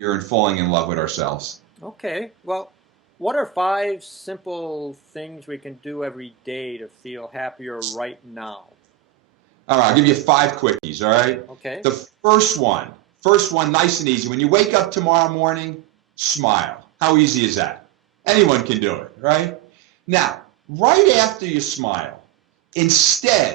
and falling in love with ourselves. Okay. Well, what are 5 simple things we can do every day to feel happier right now? All right, I'll give you 5 quickies, all right? Okay. The first one, nice and easy. When you wake up tomorrow morning, smile. How easy is that? Anyone can do it, right? Now, right after you smile,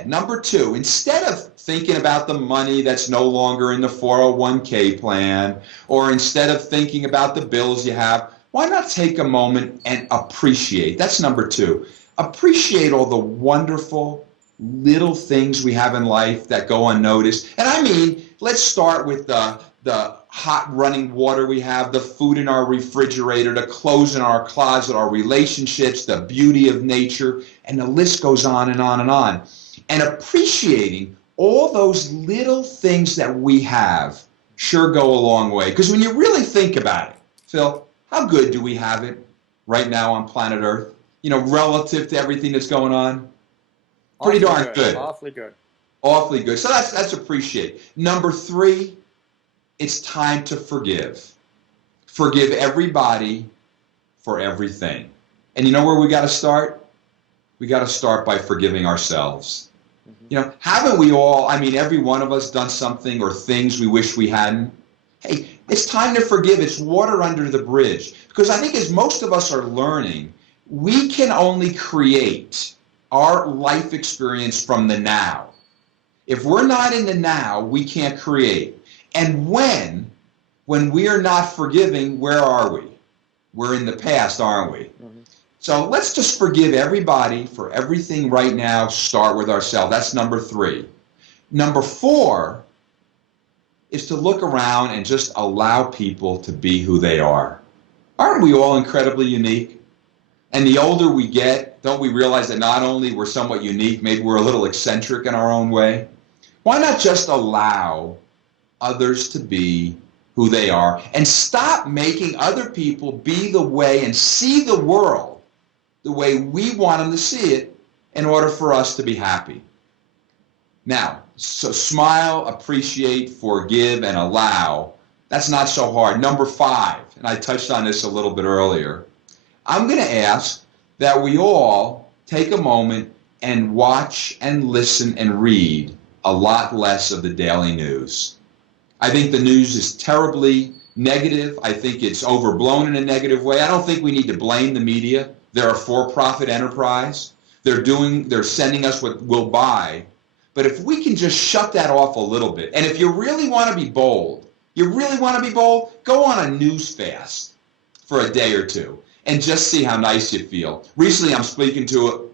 number 2, instead of thinking about the money that's no longer in the 401k plan, or instead of thinking about the bills you have, why not take a moment and appreciate? That's number 2. Appreciate all the wonderful little things we have in life that go unnoticed. And I mean, let's start with the hot running water we have, the food in our refrigerator, the clothes in our closet, our relationships, the beauty of nature, and the list goes on and on and on. And appreciating all those little things that we have sure go a long way. Because when you really think about it, Phil, how good do we have it right now on planet Earth? You know, relative to everything that's going on? Pretty darn good. Awfully good. Awfully good. So that's appreciate. Number 3, it's time to forgive. Forgive everybody for everything. And you know where we got to start? We got to start by forgiving ourselves. You know, haven't we all, I mean, every one of us done something or things we wish we hadn't? Hey, it's time to forgive. It's water under the bridge. Because I think as most of us are learning, we can only create our life experience from the now. If we're not in the now, we can't create. And when we are not forgiving, where are we? We're in the past, aren't we? So let's just forgive everybody for everything right now. Start with ourselves. That's number 3. Number 4 is to look around and just allow people to be who they are. Aren't we all incredibly unique? And the older we get, don't we realize that not only we're somewhat unique, maybe we're a little eccentric in our own way? Why not just allow others to be who they are and stop making other people be the way and see the world the way we want them to see it in order for us to be happy? Now, so smile, appreciate, forgive, and allow. That's not so hard. Number 5, and I touched on this a little bit earlier, I'm going to ask that we all take a moment and watch and listen and read a lot less of the daily news. I think the news is terribly negative. I think it's overblown in a negative way. I don't think we need to blame the media. They're a for-profit enterprise. They're sending us what we'll buy. But if we can just shut that off a little bit, and if you really want to be bold, go on a news fast for a day or 2. And just see how nice you feel. Recently, I'm speaking to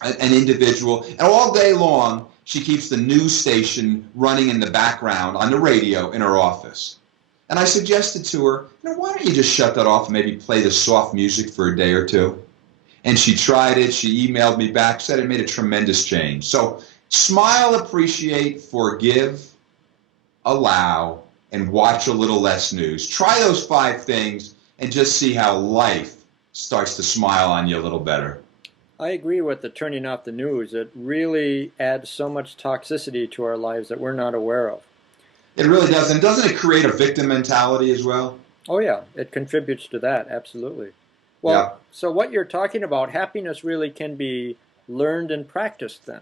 an individual, and all day long, she keeps the news station running in the background on the radio in her office. And I suggested to her, why don't you just shut that off and maybe play the soft music for a day or 2? And she tried it. She emailed me back, said it made a tremendous change. So smile, appreciate, forgive, allow, and watch a little less news. Try those 5 things and just see how life starts to smile on you a little better. I agree with the turning off the news. It really adds so much toxicity to our lives that we're not aware of. It really does. And doesn't it create a victim mentality as well? Oh, yeah. It contributes to that, absolutely. Well, yeah. So what you're talking about, happiness really can be learned and practiced then.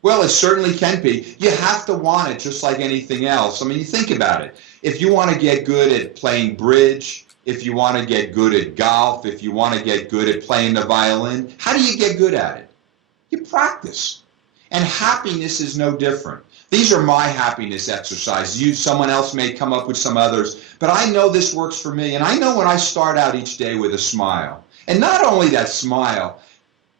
Well, it certainly can be. You have to want it just like anything else. I mean, you think about it. If you want to get good at playing bridge, if you want to get good at golf, if you want to get good at playing the violin, how do you get good at it? You practice. And happiness is no different. These are my happiness exercises. Someone else may come up with some others, but I know this works for me. And I know when I start out each day with a smile. And not only that smile,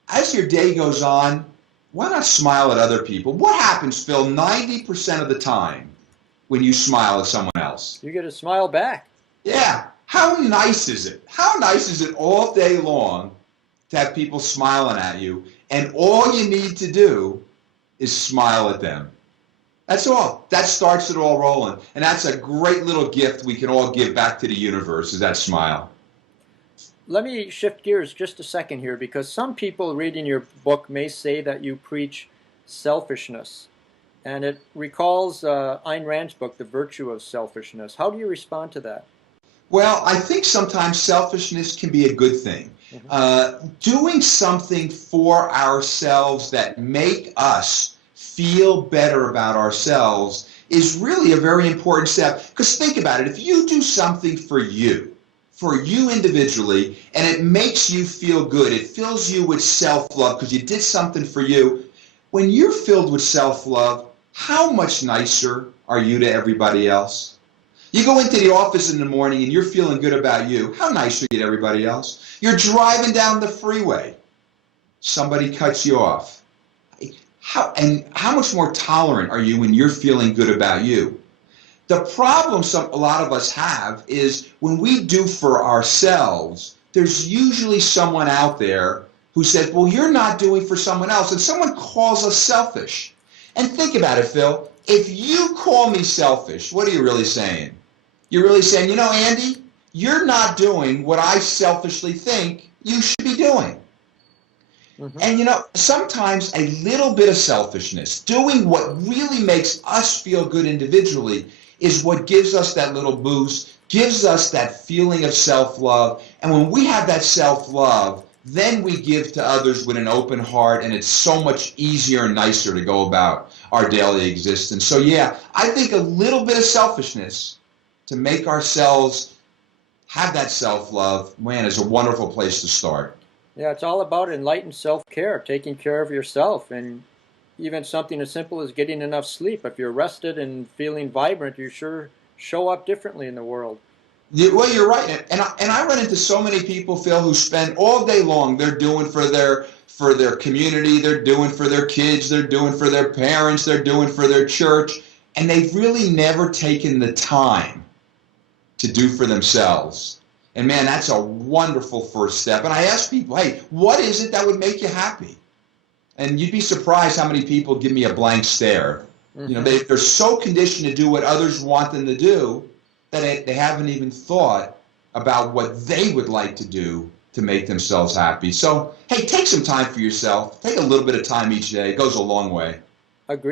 as your day goes on, why not smile at other people? What happens, Phil, 90% of the time when you smile at someone else? You get a smile back. Yeah. How nice is it? How nice is it all day long to have people smiling at you, and all you need to do is smile at them? That's all. That starts it all rolling. And that's a great little gift we can all give back to the universe, is that smile. Let me shift gears just a second here, because some people reading your book may say that you preach selfishness. And it recalls Ayn Rand's book, The Virtue of Selfishness. How do you respond to that? Well, I think sometimes selfishness can be a good thing. Doing something for ourselves that make us feel better about ourselves is really a very important step. Because think about it, if you do something for you individually, and it makes you feel good, it fills you with self-love because you did something for you. When you're filled with self-love, how much nicer are you to everybody else? You go into the office in the morning and you're feeling good about you. How nice are you to everybody else? You're driving down the freeway. Somebody cuts you off. How much more tolerant are you when you're feeling good about you? The problem a lot of us have is when we do for ourselves, there's usually someone out there who says, well, you're not doing for someone else. And someone calls us selfish. And think about it, Phil. If you call me selfish, what are you really saying? You're really saying, you know, Andy, you're not doing what I selfishly think you should be doing. And, you know, sometimes a little bit of selfishness, doing what really makes us feel good individually, is what gives us that little boost, gives us that feeling of self-love. And when we have that self-love, then we give to others with an open heart, and it's so much easier and nicer to go about our daily existence. So, yeah, I think a little bit of selfishness to make ourselves have that self-love, man, is a wonderful place to start. Yeah, it's all about enlightened self-care, taking care of yourself, and even something as simple as getting enough sleep. If you're rested and feeling vibrant, you sure show up differently in the world. Well, you're right, and I run into so many people, Phil, who spend all day long. They're doing for their community, they're doing for their kids, they're doing for their parents, they're doing for their church, and they've really never taken the time to do for themselves. And man, that's a wonderful first step. And I ask people, hey, what is it that would make you happy? And you'd be surprised how many people give me a blank stare. You know, they're so conditioned to do what others want them to do that they haven't even thought about what they would like to do to make themselves happy. So, hey, take some time for yourself. Take a little bit of time each day. It goes a long way. Agreed.